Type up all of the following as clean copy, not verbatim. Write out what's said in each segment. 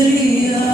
ελευθερία.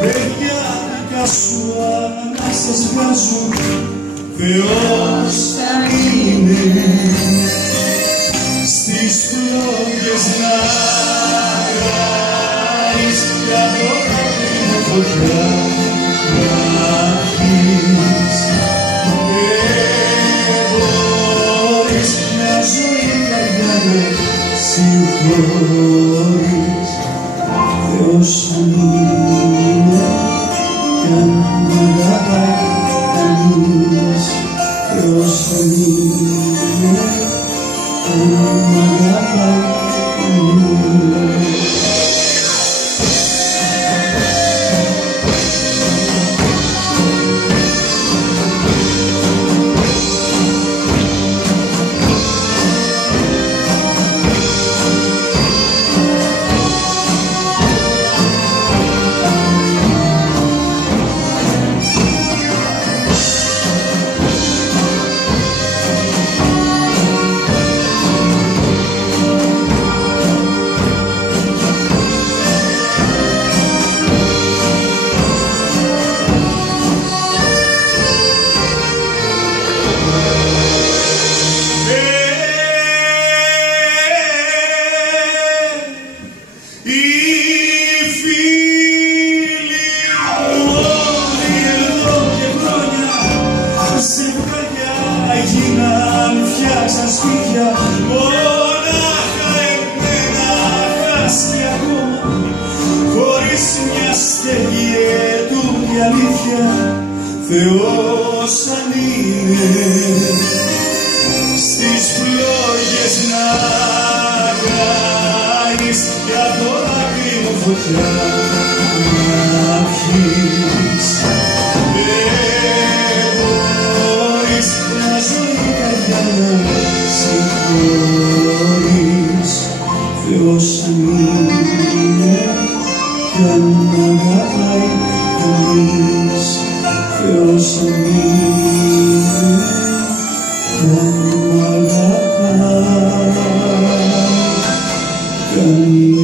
Παιδιά σου ανάσες βγάζουν, Θεός θα είναι στις φλόγες να γράεις για το χαμηλό φωτιά να αφείς. Δεν μπορείς μια ζωή καρδιά να συγχωρείς. Θεός θα είναι κι αν μ' αγαπάει κανείς. Θεός θα είναι κι αν μ' αγαπάει κανείς. Φτιάξαν σπίτια, μονάχα εμένα χάσει ακόμα, χωρίς μια στέγη ετούτη αλήθεια. Θεός αν είναι στις φλόγες να γράεις για το δάκρυ μου φωτιά να πιείς. Δεν μπορείς μια ζωή καρδιά να συγχωρείς. Θεός αν είναι κι αν μ' αγαπάει κανείς. Θεός αν είναι κι αν μ' αγαπάει κανείς.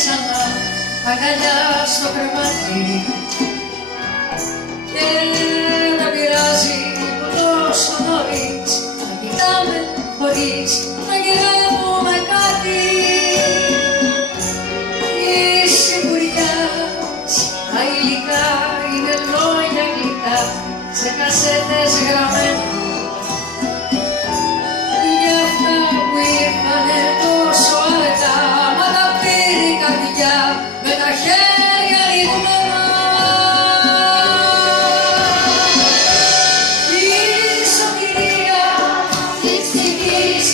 ξανά αγκαλιά στο κρεβάτι. Και δεν πειράζει που τόσο νωρίς να κοιτάμε χωρίς να γυρεύουμε κάτι. Της σιγουριάς τα υλικά είναι λόγια γλυκά σε κασέτες γραμμένα. Για αυτά που ήρθανε τόσο αργά, μα τα πήρε η καρδιά με τα χέρια ρηγμένα. Η σωτηρία της ψυχής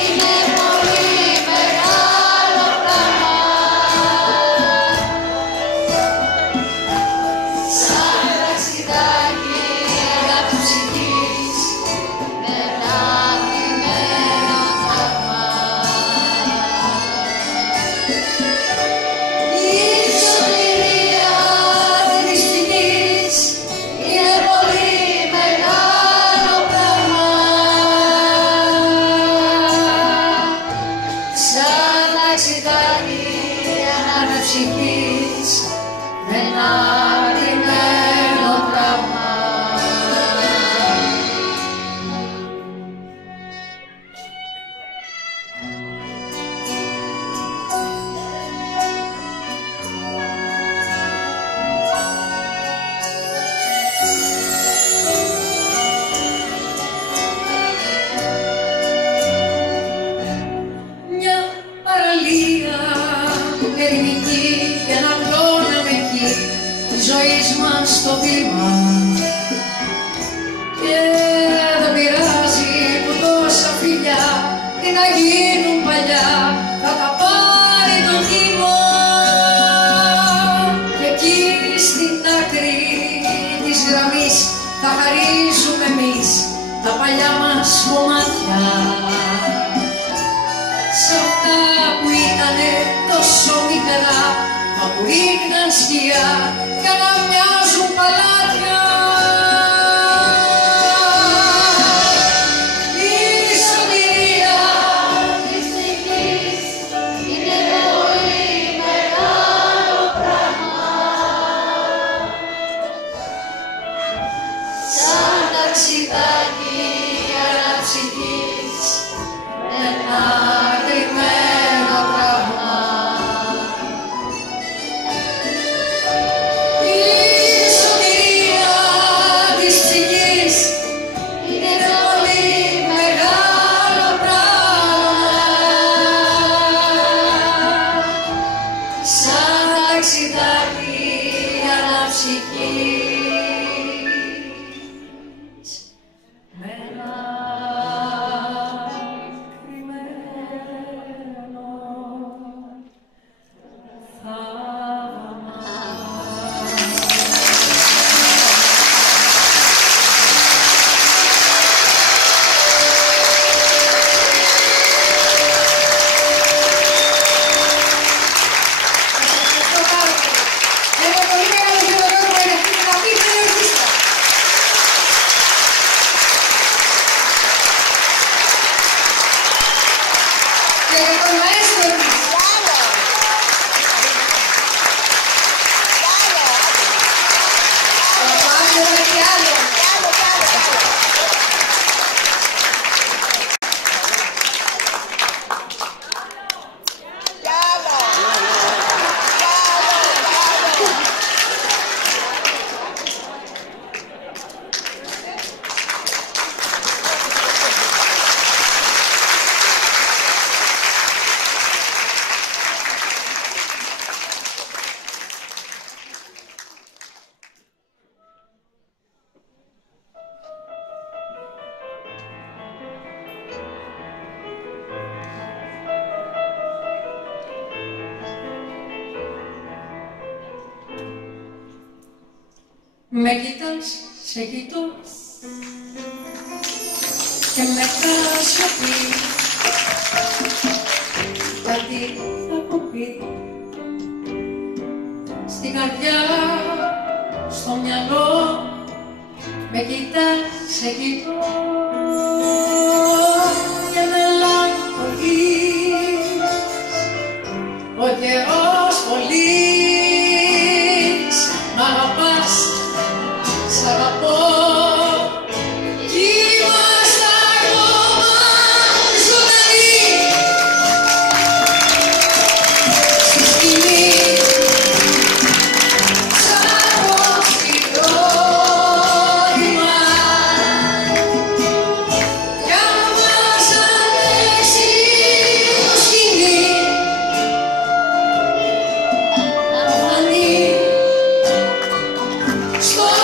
είναι πολύ μεγάλο πράγμα. Σαν ταξιδάκι απ' της ψυχής με ένα κρυμμένο τραύμα. Η σωτηρία της ψυχής είναι πολύ μεγάλο πράγμα. Σαν ταξιδάκι απ' της ψυχής με ένα κρυμμένο τραύμα. Μια παραλία ερημική και ένα πλώναμε εκεί της ζωής μας στο βήμα. Και δεν πειράζει που τόσα φιλιά πριν να γίνουν παλιά θα τα πάρει το κύμα. Και εκεί στην άκρη της γραμμής θα χαρίζουμε εμείς τα παλιά μας κομμάτια. Σ' αυτά που ήτανε τόσο μικρά, μα που ρίχναν σκιά για να μοιάζουν παλάτια. Η σωτηρία της ψυχής είναι πολύ μεγάλο πράγμα. Σαν ταξιδάκι ανά ψυχής με ένα κρυμμένο τραύμα. Η σωτηρία της ψυχής είναι πολύ μεγάλο πράγμα. Σαν ταξιδάκι ανά ψυχής με ένα κρυμμένο θαύμα. Έχω πολύ μεγάλο χειροκρότημα για αυτή την απίθανη ορχήστρα. Και για τον μαέστρο της. Θα πάμε και άλλο. Με κοιτάς, σε κοιτώ και μετά σου πει κάτι θα έχω πει. Στην καρδιά, στο μυαλό με κοιτάς, σε κοιτώ και μελαγχολείς ο καιρός. Σ' αγαπώ κι είμαστε ακόμα ζωντανοί στη σκηνή σαν αποσυντρώνημα για μας ανέξει το σκηνή να φανεί στο